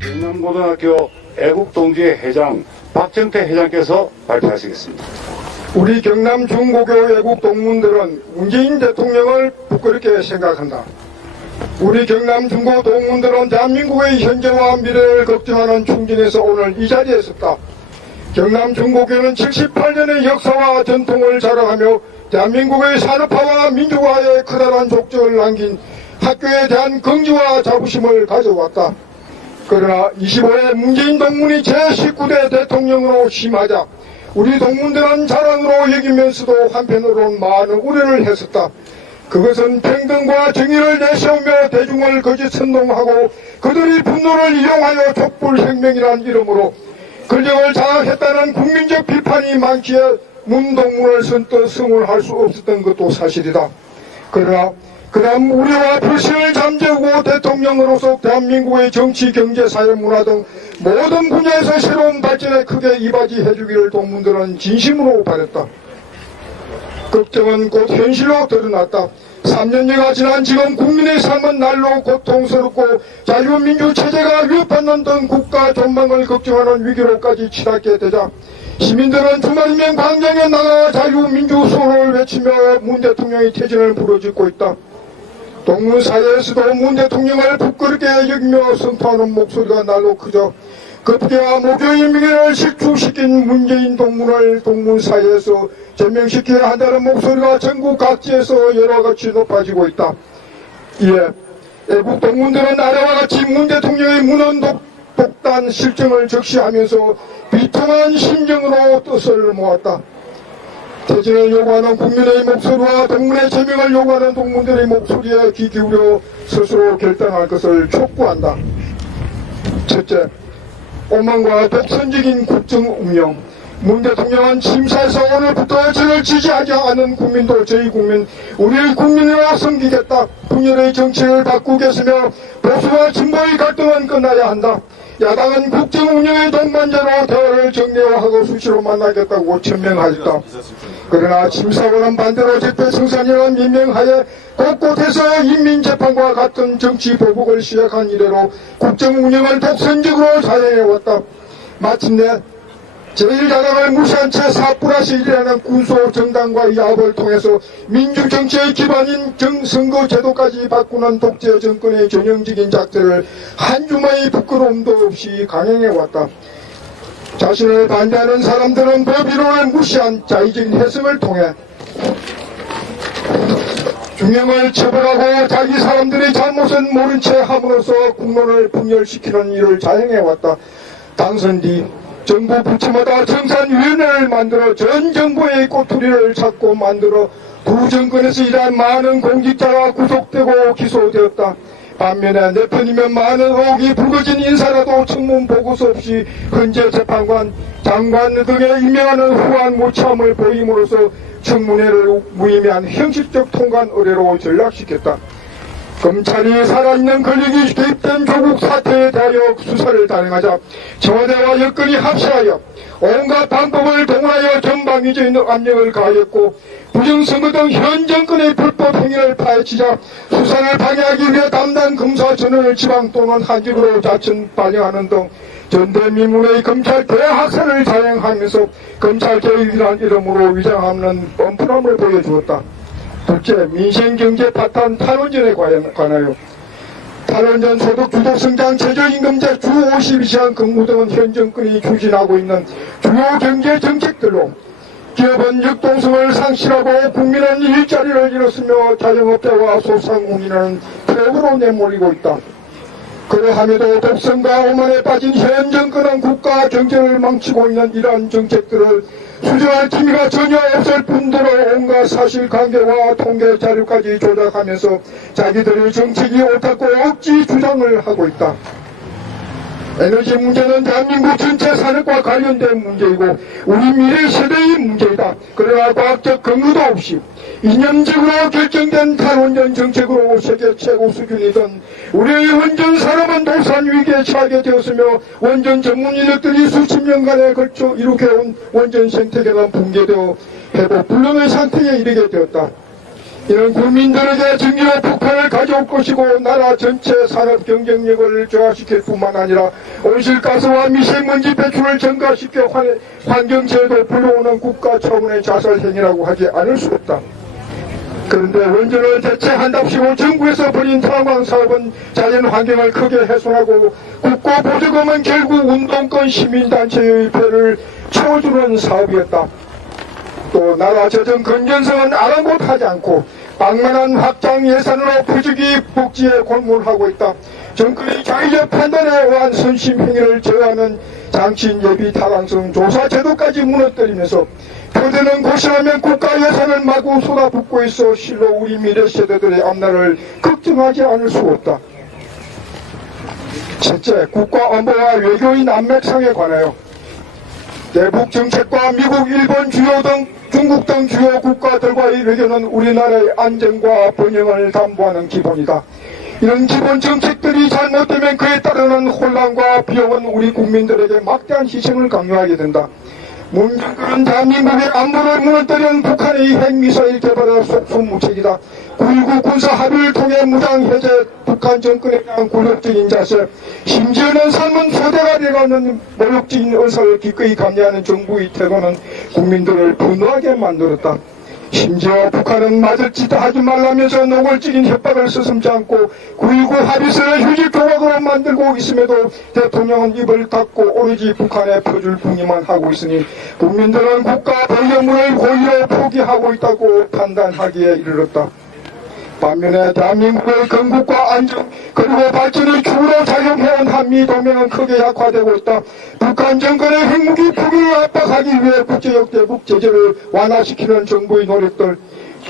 경남고등학교 애국동지회 회장 박정태 회장께서 발표하시겠습니다. 우리 경남 중고교 외국 동문들은 문재인 대통령을 부끄럽게 생각한다. 우리 경남 중고 동문들은 대한민국의 현재와 미래를 걱정하는 충진에서 오늘 이 자리에 섰다. 경남 중고교는 78년의 역사와 전통을 자랑하며 대한민국의 산업화와 민주화에 커다란 족적을 남긴 학교에 대한 긍지와 자부심을 가져왔다. 그러나 25회 문재인 동문이 제19대 대통령으로 심하자 우리 동문들은 자랑으로 여기면서도 한편으로는 많은 우려를 했었다. 그것은 평등과 정의를 내세우며 대중을 거짓 선동하고 그들이 분노를 이용하여 촛불혁명이란 이름으로 권력을 장악했다는 국민적 비판이 많기에 문동문을 선뜻 승을 할 수 없었던 것도 사실이다. 그러나 그 다음 우려와 불신을 잠재우고 대통령으로서 대한민국의 정치, 경제, 사회, 문화 등 모든 분야에서 새로운 발전에 크게 이바지해 주기를 동문들은 진심으로 바랬다. 걱정은 곧 현실로 드러났다. 3년여가 지난 지금 국민의 삶은 날로 고통스럽고 자유민주 체제가 위협받는 등 국가 전망을 걱정하는 위기로까지 치닫게 되자 시민들은 주말이면 광장에 나가 자유민주 수호를 외치며 문 대통령의 퇴진을 부르짖고 있다. 동문 사회에서도 문 대통령을 부끄럽게 여기며 선포하는 목소리가 날로 크죠. 급기야 명예를 식축시킨 문재인 동문을 동문 사회에서 전명시켜야 한다는 목소리가 전국 각지에서 여러 가지 높아지고 있다. 이에 애국 동문들은 아래와 같이 문 대통령의 문헌 독, 독단 실정을 적시하면서 비통한 심정으로 뜻을 모았다. 퇴진을 요구하는 국민의 목소리와 동문의 제명을 요구하는 동문들의 목소리에 귀 기울여 스스로 결단할 것을 촉구한다. 첫째, 오만과 독선적인 국정 운영. 문 대통령은 심사에서 오늘부터 저를 지지하지 않은 국민도 저희 국민, 우리의 국민으로 섬기겠다. 분열의 정치를 바꾸겠으며 보수와 진보의 갈등은 끝나야 한다. 야당은 국정 운영의 동반자로 대화를 정례화하고 수시로 만나겠다고 천명하였다. 그러나 심사원은 반대로 적폐청산이라는 민명하에 곳곳에서 인민재판과 같은 정치 보복을 시작한 이래로 국정 운영을 독선적으로 사용해왔다. 마침내 제1야당을 무시한 채4 플러스 1이라는 군소 정당과의 야합을 통해서 민주 정치의 기반인 정선거 제도까지 바꾸는 독재 정권의 전형적인 작전을 한 주마의 부끄러움도 없이 강행해 왔다. 자신을 반대하는 사람들은 법이론을 무시한 자의적인 해석을 통해 중형을 처벌하고 자기 사람들의 잘못은 모른 채 함으로써 국론을 분열시키는 일을 자행해 왔다. 당선 뒤 정부 부처마다 정산위원회를 만들어 전 정부의 꼬투리를 잡고 만들어 두 정권에서 일한 많은 공직자가 구속되고 기소되었다. 반면에 내 편이면 많은 의혹이 불거진 인사라도 청문 보고서 없이 헌재 재판관, 장관 등에 임명하는 후한 무참을 보임으로써 청문회를 무의미한 형식적 통관 의뢰로 전락시켰다. 검찰이 살아있는 권력이 개입된 조국 사태에 대하여 수사를 단행하자 청와대와 여건이 합세하여 온갖 방법을 동원하여 전방위적인 압력을 가하였고 부정선거 등 현 정권의 불법 행위를 파헤치자 수사를 방해하기 위해 담당 검사 전원을 지방 또는 한직으로 자천 발령하는 등 전대미문의 검찰 대학살을 자행하면서 검찰 개혁이라는 이름으로 위장하는 뻔뻔함을 보여주었다. 둘째, 민생경제 파탄 탈원전에 관하여 탈원전 소득 주도 성장 최저임금제 주 52시간 근무 등은 현 정권이 추진하고 있는 주요 경제 정책들로 기업은 역동성을 상실하고 국민은 일자리를 잃었으며 자영업자와 소상공인은 폐업으로 내몰리고 있다. 그러함에도 독선과 오만에 빠진 현 정권은 국가 경제를 망치고 있는 이러한 정책들을 수정할 기미가 전혀 없을 뿐더러 온갖 사실관계와 통계 자료까지 조작하면서 자기들의 정책이 옳다고 억지 주장을 하고 있다. 에너지 문제는 대한민국 전체 산업과 관련된 문제이고 우리 미래 세대의 문제이다. 그러나 과학적 근거도 없이 이념적으로 결정된 탈원전 정책으로 세계 최고 수준이던 우리의 원전 산업은 도산 위기에 처하게 되었으며 원전 전문 인력들이 수십 년간에 걸쳐 이룩해온 원전 생태계는 붕괴되어 회복 불능의 상태에 이르게 되었다. 이는 국민들에게 증기와 폭발을 가져올 것이고 나라 전체 산업 경쟁력을 저하시킬 뿐만 아니라 온실가스와 미세먼지 배출을 증가시켜 환- 환경재해도 불러오는 국가 차원의 자살행위라고 하지 않을 수 없다. 그런데 원전을 대체한답시고 정부에서 벌인 탄광 사업은 자연 환경을 크게 훼손하고 국가 보조금은 결국 운동권 시민단체의 배를 채워주는 사업이었다. 또 나라 재정 건전성은 아랑곳하지 않고 방만한 확장 예산으로 부주기 복지에 골몰하고 있다. 정권의 자의적 판단에 의한 선심 행위를 저하는 장친 예비 타당성 조사 제도까지 무너뜨리면서 표대는 고시하면 국가 예산을 마구 쏟아붓고 있어 실로 우리 미래 세대들의 앞날을 걱정하지 않을 수 없다. 셋째, 국가 안보와 외교인 안맥상에 관하여 대북 정책과 미국, 일본 주요 등 중국 등 주요 국가들과의 외교는 우리나라의 안정과 번영을 담보하는 기본이다. 이런 기본 정책들이 잘못되면 그에 따르는 혼란과 비용은 우리 국민들에게 막대한 희생을 강요하게 된다. 문정권은 대한민국의 안보를 무너뜨린 북한의 핵미사일 개발의 속수무책이다. 9.19 군사 합의를 통해 무장 해제 북한 정권에 대한 굴욕적인 자세, 심지어는 삶은 소대가 되어가는 모욕적인 의사를 기꺼이 감내하는 정부의 태도는 국민들을 분노하게 만들었다. 심지어 북한은 맞을 짓 하지 말라면서 노골적인 협박을 서슴지 않고 9.19 합의서를 휴지 조각으로 만들고 있음에도 대통령은 입을 닫고 오로지 북한에 퍼줄 뿐이만 하고 있으니 국민들은 국가 번영문을 고의로 포기하고 있다고 판단하기에 이르렀다. 반면에 대한민국의 건국과 안정 그리고 발전의 축으로 작용해온 한미 동맹은 크게 약화되고 있다. 북한 정권의 핵무기 포기를 압박하기 위해 국제적 대북 제재를 완화시키는 정부의 노력들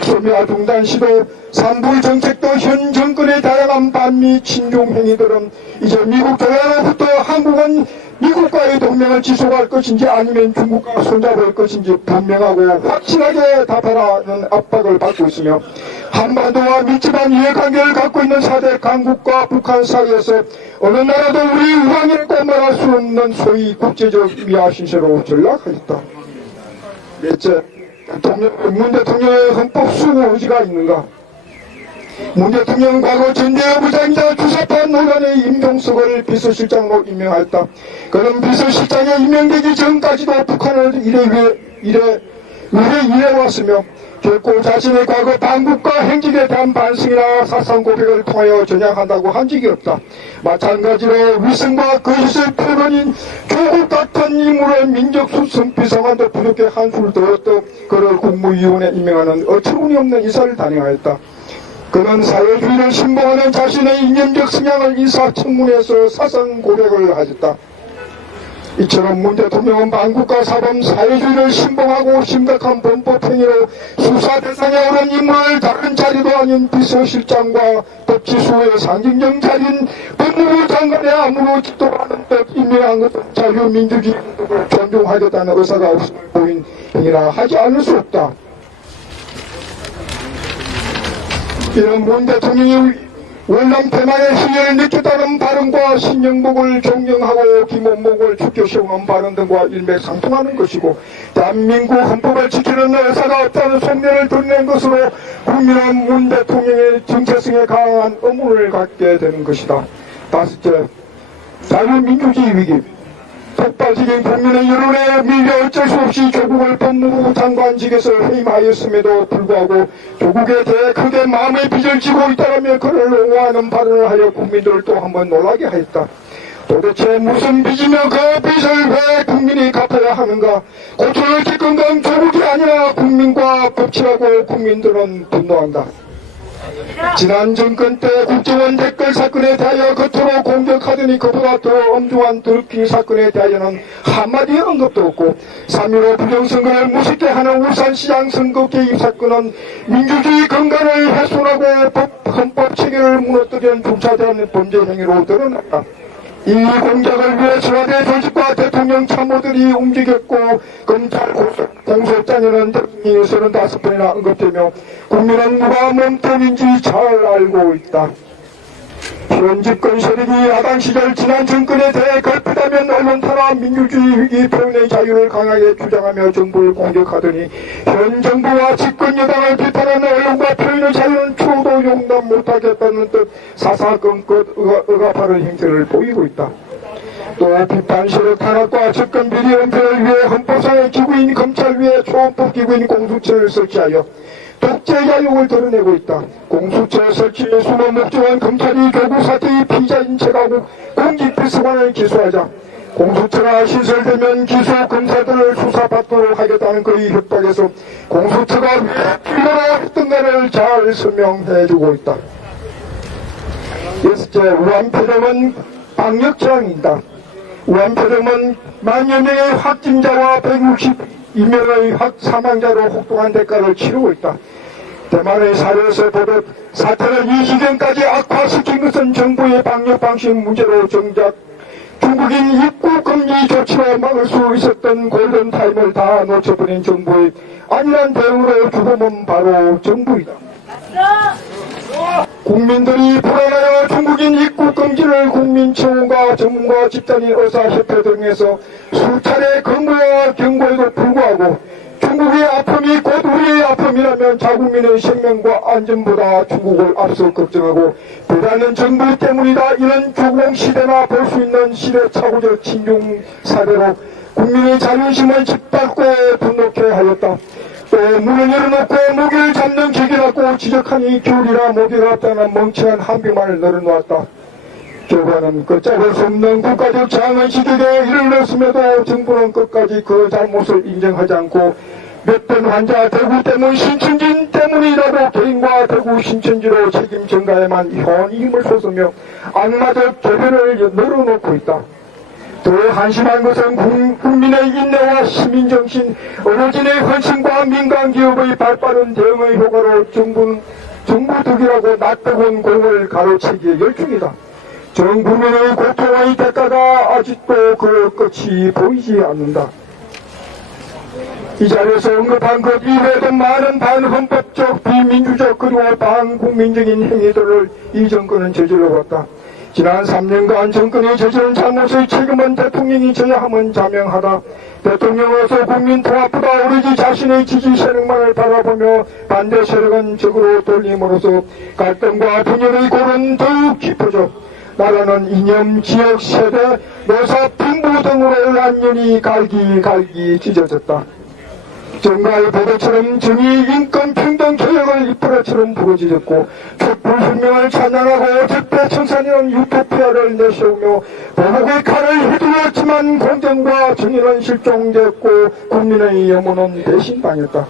소멸 중단 시도 산불 정책도 현 정권의 다양한 반미 친중 행위들은 이제 미국 조야로부터 한국은 미국과의 동맹을 지속할 것인지 아니면 중국과 손잡을 것인지 분명하고 확실하게 답하라는 압박을 받고 있으며 한반도와 밀집한 이해관계를 갖고 있는 사대 강국과 북한 사이에서 어느 나라도 우리 우방을 꼬말할 수 없는 소위 국제적 미화 신세로 전락하였다. 넷째, 대통령, 문 대통령의 헌법 수호 의지가 있는가? 문 대통령은 과거 전대회 부장이자 주사파 논란의 임종석을 비서실장으로 임명하였다. 그는 비서실장에 임명되기 전까지도 북한을 이래 위해, 이래, 위해 일해왔으며 결코 자신의 과거 반국과 행직에 대한 반성이나 사상 고백을 통하여 전향한다고 한 적이 없다. 마찬가지로 위성과 거짓의 표본인 조국 같은 인물의 민족수습 비서관도 부족해 한술 더었던 그를 국무위원에 임명하는 어처구니없는 이사를 단행하였다. 그는 사회주의를 신봉하는 자신의 이념적 성향을 인사청문회에서 사상 고백을 하였다. 이처럼 문 대통령은 반국가 사범 사회주의를 신봉하고 심각한 범법 행위로 수사 대상에 오른 인물을 다른 자리도 아닌 비서실장과 법치수의 상징적 자리인 법무부 장관의 아무렇지도 않은 듯 임명한 것은 자유민주주의 운동을 존중하겠다는 의사가 없음을 보인 행위라 하지 않을 수 없다. 이런 문 대통령이 월남 대만의 희열을 느꼈다는 발언과 신영복을 존경하고 김원목을 세우는 발언 등과 일맥상통하는 것이고 대한민국 헌법을 지키는 의사가 없다는 속내를 드러낸 것으로 국민은 문 대통령의 정체성에 강한 의문을 갖게 되는 것이다. 다섯째, 자유민주주의 위기. 폭발적인 국민의 여론에 밀려 어쩔 수 없이 조국을 법무부 장관직에서 해임하였음에도 불구하고 조국에 대해 크게 마음의 빚을 지고 있다라며 그를 옹호하는 발언을 하여 국민들을 또 한 번 놀라게 하였다. 도대체 무슨 빚이며 그 빚을 왜 국민이 갚아야 하는가? 고통을 겪은 건 조국이 아니라 국민과 법치라고 국민들은 분노한다. 지난 정권 때 국정원 댓글 사건에 대하여 겉으로 공격하더니 그보다 더 엄중한 드루킹 사건에 대하여는 한마디 언급도 없고 3.15 부정선거를 무섭게 하는 울산시장 선거 개입 사건은 민주주의 건강을 훼손하고 법, 헌법 체계를 무너뜨리는 중차대한 범죄 행위로 드러났다. 이 공작을 위해 청와대 조직과 대통령 참모들이 움직였고 검찰 공소장에는 대통령이 35번이나 언급되며 국민은 누가 몸통인지 잘 알고 있다. 현 집권 세력이 야당 시절 지난 정권에 대해 걸프다면 언론 탄압 민주주의 위기 표현의 자유를 강하게 주장하며 정부를 공격하더니 현 정부와 집권 여당을 비판하는 언론과 표현의 자유는 추호도 용납 못하겠다는 뜻 의가, 의가파를 행태를 보이고 있다. 또 비판 세력 탄압과 접근 비리 은폐를 위해 헌법상의 기구인 검찰 위에 초헌법 기구인 공수처를 설치하여 독재 야욕을 드러내고 있다. 공수처 설치의 수모 목적은 검찰이 교구 사태의 피자인 최가국 공직비서관을 기소하자 공수처가 신설되면 기소 검사들을 수사받도록 하겠다는 그의 협박에서 공수처가 왜 필요로 했던가를 잘 설명해주고 있다. 여섯째, 우한폐렴은 방역저항이다. 우한폐렴은 만여 명의 확진자와 162명의 확 사망자로 혹독한 대가를 치르고 있다. 대만의 사례에서 보듯 사태를 이 지경까지 악화시킨 것은 정부의 방역 방식 문제로 정작 중국인 입국 금지 조치로 막을 수 있었던 골든타임을 다 놓쳐버린 정부의 안일한 대응으로 주범은 바로 정부이다. 국민들이 불안하여 중국인 입국 금지를 국민청원과 전문가 집단인 의사협회 등에서 수차례 경고와 경고에도 불구하고 중국의 아픔이 곧 우리의 아픔이라면 자국민의 생명과 안전보다 중국을 앞서 걱정하고 부단한 정부 때문이다 이런 조공 시대나 볼 수 있는 시대착오적 친중 사례로 국민의 자존심을 짓밟고 분노케 하였다. 또 문을 열어놓고 모기를 잡는 객이라고 지적하니 귤이나 모기가 없다는 멍청한 한비만을 늘어놓았다. 결과는 걷잡을 수 없는 국가적 장은 시격에 이르렀음에도 정부는 끝까지 그 잘못을 인정하지 않고 몇 번 환자 대구 때문 신천진 때문이라도 개인과 대구 신천지로 책임 전가에만 현 힘을 쏟으며 악마적 개변을 늘어놓고 있다. 더 한심한 것은 국- 국민의 인내와 시민정신, 어르신의 헌신과 민간기업의 발빠른 대응의 효과로 정부는 정부 덕이라고 낯뜨거운 공을 가로채기에 열중이다. 전 국민의 고통의 대가가 아직도 그 끝이 보이지 않는다. 이 자리에서 언급한 것 이외에도 많은 반헌법적, 비민주적 그리고 반국민적인 행위들을 이 정권은 저질러 왔다. 지난 3년간 정권이 저지른 잘못의 책임은 대통령이 져야 함은 자명하다. 대통령으로서 국민 통합보다 오로지 자신의 지지 세력만을 바라보며 반대 세력은 적으로 돌림으로써 갈등과 분열의 골은 더욱 깊어져 나라는 이념, 지역, 세대, 노사, 분부 등으로 완전히 갈기 갈기 찢어졌다. 정가의 보도처럼 정의, 인권, 평등, 개혁을 이끌어처럼 부러지졌고 촛불혁명을 찬양하고 적폐청산이라는 유토피아를 내세우며 보복의 칼을 휘둘렀지만 공정과 정의는 실종됐고 국민의 영혼은 배신당했다.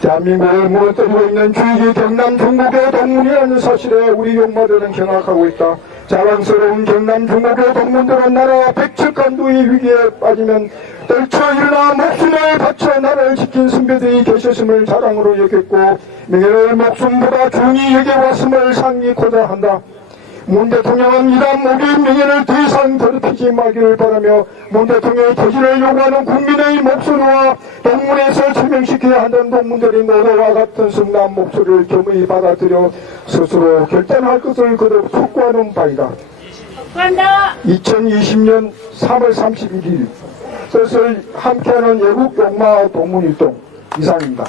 대한민국을 무너뜨리고 있는 주의 경남 중국의 동문이라는 사실에 우리 용마들은 경악하고 있다. 자랑스러운 경남 중국의 동문들은 나라 백척간두의 위기에 빠지면 떨쳐 일어나 목숨을 바쳐 나라를 지킨 선배들이 계셨음을 자랑으로 여겼고 명예를 목숨보다 중히 여겨왔음을 상기코자 한다. 문 대통령은 이러한 목의 명예를 더 이상 더럽히지 말기를 바라며 문 대통령의 퇴진을 요구하는 국민의 목소리와 동문에서 설명시켜야 한다는 동문들이 노도와 같은 성남 목소리를 겸허히 받아들여 스스로 결단할 것을 그대로 촉구하는 바이다. 간다. 2020년 3월 31일 뜻을 함께하는 예국 용마 동문일동 이상입니다.